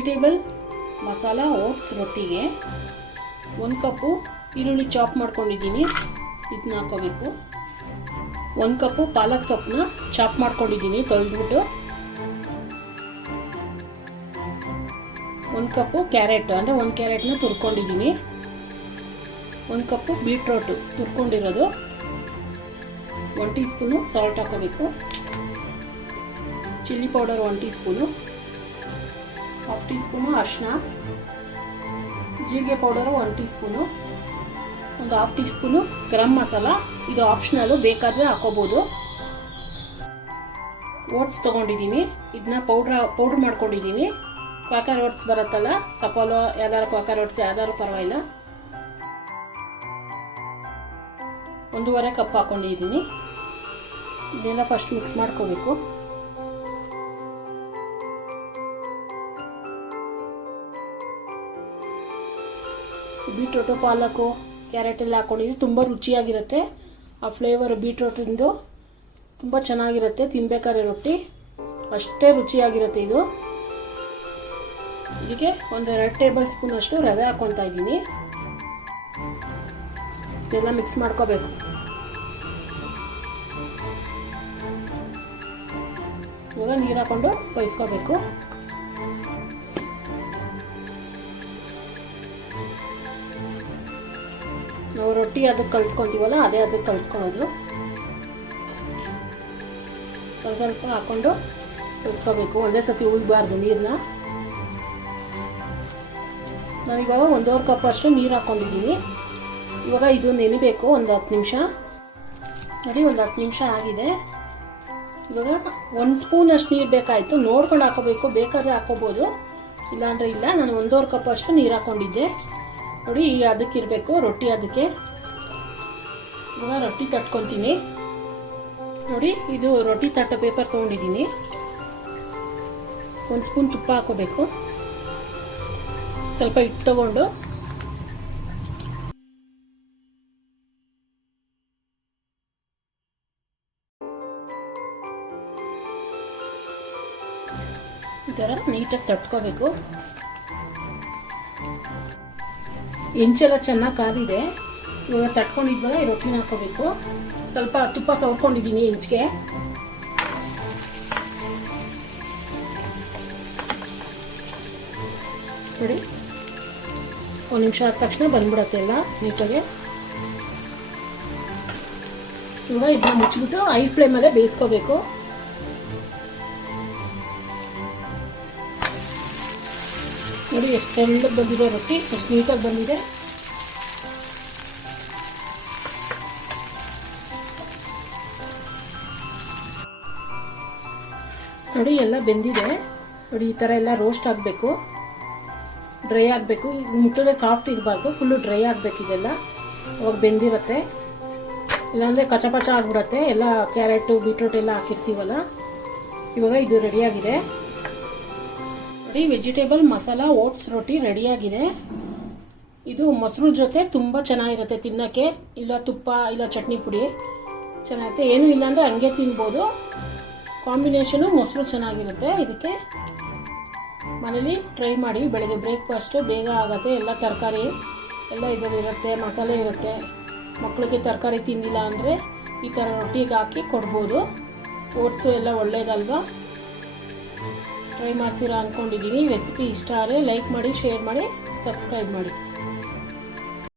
Vegetable masala oats ರೊಟ್ಟಿಗೆ 1 ಕಪ್ಪು ಈರುಳ್ಳಿ chop ಮಾಡ್ಕೊಂಡಿದ್ದೀನಿ, ಇದನ್ನ ಹಾಕೋಬೇಕು. 1 ಕಪ್ಪು ಪಾಲಕ್ ಸೊಪ್ಪನ್ನ ಚಾಪ್ ಮಾಡ್ಕೊಂಡಿದ್ದೀನಿ ತೊಳೆದ್ಬಿಟ್ಟು. 1 ಕಪ್ಪು ಕ್ಯಾರೆಟ್ ಅಂದರೆ 1 ಕ್ಯಾರೆಟ್ನ ತುರ್ಕೊಂಡಿದ್ದೀನಿ. 1 ಕಪ್ಪು ಬೀಟ್ರೋಟು ತುರ್ಕೊಂಡಿರೋದು. 1 ಟೀ ಸ್ಪೂನು ಸಾಲ್ಟ್ ಹಾಕೋಬೇಕು. Chilli powder 1 tea spoon, 1/2 tea spoon ಅರಿಶಿನ, ಜೀರಿಗೆ ಪೌಡರು 1 ಟೀ ಸ್ಪೂನು, ಒಂದು 1/2 ಟೀ ಸ್ಪೂನು ಗರಂ ಮಸಾಲ. ಇದು ಆಪ್ಷನಲ್ಲು, ಬೇಕಾದರೆ ಹಾಕೋಬೋದು. ಓಟ್ಸ್ ತೊಗೊಂಡಿದ್ದೀನಿ, ಇದನ್ನ ಪೌಡ್ರ್ ಮಾಡ್ಕೊಂಡಿದ್ದೀನಿ. ಕ್ವಾಕರ್ ಓಟ್ಸ್ ಬರುತ್ತಲ್ಲ, ಸಫಾಲೋ ಯಾವ್ದಾರು ಕ್ವಾಕರ್ ಓಟ್ಸ್ ಯಾವ್ದಾದ್ರು ಪರವಾಗಿಲ್ಲ. 1.5 ಕಪ್ ಹಾಕೊಂಡಿದ್ದೀನಿ. ಇದೆಲ್ಲ ಫಸ್ಟ್ ಮಿಕ್ಸ್ ಮಾಡ್ಕೋಬೇಕು. ಬೀಟ್ರೋಟು, ಪಾಲಕು, ಕ್ಯಾರೆಟ್ ಎಲ್ಲ ಹಾಕೊಂಡಿದ್ದೀನಿ. ತುಂಬ ರುಚಿಯಾಗಿರುತ್ತೆ. ಆ ಫ್ಲೇವರ್ ಬೀಟ್ರೋಟಿಂದು ತುಂಬ ಚೆನ್ನಾಗಿರುತ್ತೆ. ತಿನ್ಬೇಕಾದ್ರೆ ರೊಟ್ಟಿ ಅಷ್ಟೇ ರುಚಿಯಾಗಿರುತ್ತೆ ಇದು. ಇದಕ್ಕೆ 1-2 ಟೇಬಲ್ ಸ್ಪೂನ್ ಅಷ್ಟು ರವೆ ಹಾಕ್ಕೊತಾ ಇದ್ದೀನಿ. ಇದೆಲ್ಲ ಮಿಕ್ಸ್ ಮಾಡ್ಕೋಬೇಕು. ಇವಾಗ ನೀರು ಹಾಕೊಂಡು ಬೇಯಿಸ್ಕೋಬೇಕು. ನಾವು ರೊಟ್ಟಿ ಅದಕ್ಕೆ ಕಲಿಸ್ಕೊತೀವಲ್ಲ, ಅದೇ ಅದಕ್ಕೆ ಕಲಿಸ್ಕೊಳ್ಳೋದು. ಸ್ವಲ್ಪ ಹಾಕ್ಕೊಂಡು ಕಲಿಸ್ಕೋಬೇಕು, ಒಂದೇ ಸತಿ ಉಯ್ಬಾರ್ದು ನೀರನ್ನ. ನಾನಿವಾಗ 1.5 ಕಪ್ ಅಷ್ಟು ನೀರು ಹಾಕ್ಕೊಂಡಿದ್ದೀನಿ. ಇವಾಗ ಇದು ನೆನಿಬೇಕು ಒಂದು 10 ನಿಮಿಷ. ನೋಡಿ, ಒಂದು 10 ನಿಮಿಷ ಆಗಿದೆ. ಇವಾಗ 1 ಸ್ಪೂನ್ ಅಷ್ಟು ನೀರು ಬೇಕಾಯಿತು, ನೋಡ್ಕೊಂಡು ಹಾಕೋಬೇಕು. ಬೇಕಾದರೆ ಹಾಕೋಬೋದು, ಇಲ್ಲಾಂದರೆ ಇಲ್ಲ. ನಾನು 1.5 ಕಪ್ ಅಷ್ಟು ನೀರು ಹಾಕ್ಕೊಂಡಿದ್ದೆ. ನೋಡಿ, ಅದಕ್ಕಿರಬೇಕು ರೊಟ್ಟಿ. ಅದಕ್ಕೆ ಇವಾಗ ರೊಟ್ಟಿ ತಟ್ಕೊತೀನಿ. ನೋಡಿ, ಇದು ರೊಟ್ಟಿ ತಟ್ಟೋ ಪೇಪರ್ ತೊಗೊಂಡಿದ್ದೀನಿ. 1 ಸ್ಪೂನ್ ತುಪ್ಪ ಹಾಕೋಬೇಕು. ಸ್ವಲ್ಪ ಹಿಟ್ಟು ತಗೊಂಡು ಈ ಥರ ನೀಟಾಗಿ ತಟ್ಕೋಬೇಕು. ಹೆಂಚೆಲ್ಲ ಚೆನ್ನಾಗಿ ಕಾದಿದೆ. ಇವಾಗ ತಟ್ಕೊಂಡಿದ್ವಾಗ ಈ ರೊಟ್ಟಿನ ಹಾಕೋಬೇಕು. ಸ್ವಲ್ಪ ತುಪ್ಪ ಸವರ್ಕೊಂಡಿದ್ದೀನಿ ಹೆಂಚಿಗೆ. ನೋಡಿ, 1 ನಿಮಿಷ ಆದ ತಕ್ಷಣ ಬಂದ್ಬಿಡತ್ತೆ ಎಲ್ಲ ನೀಟಾಗೆ. ಇವಾಗ ಇದನ್ನ ಮುಚ್ಚಿಬಿಟ್ಟು ಹೈ ಫ್ಲೇಮಲ್ಲೇ ಬೇಯಿಸ್ಕೋಬೇಕು. ನೋಡಿ, ಎಷ್ಟು ತೆಳ್ಳಗೆ ಬಂದಿದೆ ರೊಟ್ಟಿ, ಎಷ್ಟು ನೀಟಾಗಿ ಬಂದಿದೆ. ನೋಡಿ, ಎಲ್ಲ ಬೆಂದಿದೆ. ನೋಡಿ, ಈ ಥರ ಎಲ್ಲ ರೋಸ್ಟ್ ಆಗಬೇಕು, ಡ್ರೈ ಆಗಬೇಕು. ಮುಟ್ಟರೆ ಸಾಫ್ಟ್ ಇರಬಾರ್ದು, ಫುಲ್ಲು ಡ್ರೈ ಆಗಬೇಕು. ಇದೆಲ್ಲ ಅವಾಗ ಬೆಂದಿರುತ್ತೆ, ಇಲ್ಲಾಂದರೆ ಕಚಪಚ ಆಗಿಬಿಡತ್ತೆ. ಎಲ್ಲ ಕ್ಯಾರೆಟು, ಬೀಟ್ರೂಟ್ ಎಲ್ಲ ಹಾಕಿರ್ತೀವಲ್ಲ. ಇವಾಗ ಇದು ರೆಡಿಯಾಗಿದೆ. ನೋಡಿ, ವೆಜಿಟೇಬಲ್ ಮಸಾಲ ಓಟ್ಸ್ ರೊಟ್ಟಿ ರೆಡಿಯಾಗಿದೆ. ಇದು ಮೊಸರು ಜೊತೆ ತುಂಬ ಚೆನ್ನಾಗಿರುತ್ತೆ ತಿನ್ನೋಕ್ಕೆ. ಇಲ್ಲ ತುಪ್ಪ, ಇಲ್ಲ ಚಟ್ನಿ ಪುಡಿ ಚೆನ್ನಾಗಿರುತ್ತೆ. ಏನೂ ಇಲ್ಲಾಂದರೆ ಹಂಗೆ ತಿನ್ಬೋದು. ಕಾಂಬಿನೇಷನು ಮೊಸರು ಚೆನ್ನಾಗಿರುತ್ತೆ. ಇದಕ್ಕೆ ಮನೇಲಿ ಟ್ರೈ ಮಾಡಿ. ಬೆಳಗ್ಗೆ ಬ್ರೇಕ್ಫಾಸ್ಟು ಬೇಗ ಆಗುತ್ತೆ. ಎಲ್ಲ ತರಕಾರಿ ಎಲ್ಲ ಇದರಲ್ಲಿರುತ್ತೆ, ಮಸಾಲೆ ಇರುತ್ತೆ. ಮಕ್ಕಳಿಗೆ ತರಕಾರಿ ತಿಂದಿಲ್ಲ ಅಂದರೆ ಈ ಥರ ರೊಟ್ಟಿಗೆ ಹಾಕಿ ಕೊಡ್ಬೋದು. ಓಟ್ಸು ಎಲ್ಲ ಒಳ್ಳೇದಲ್ವಾ. ಟ್ರೈ ಮಾಡ್ತೀರಾ ಅಂದ್ಕೊಂಡಿದ್ದೀನಿ. ರೆಸಿಪಿ ಇಷ್ಟ ಆದರೆ ಲೈಕ್ ಮಾಡಿ, ಶೇರ್ ಮಾಡಿ, ಸಬ್ಸ್ಕ್ರೈಬ್ ಮಾಡಿ.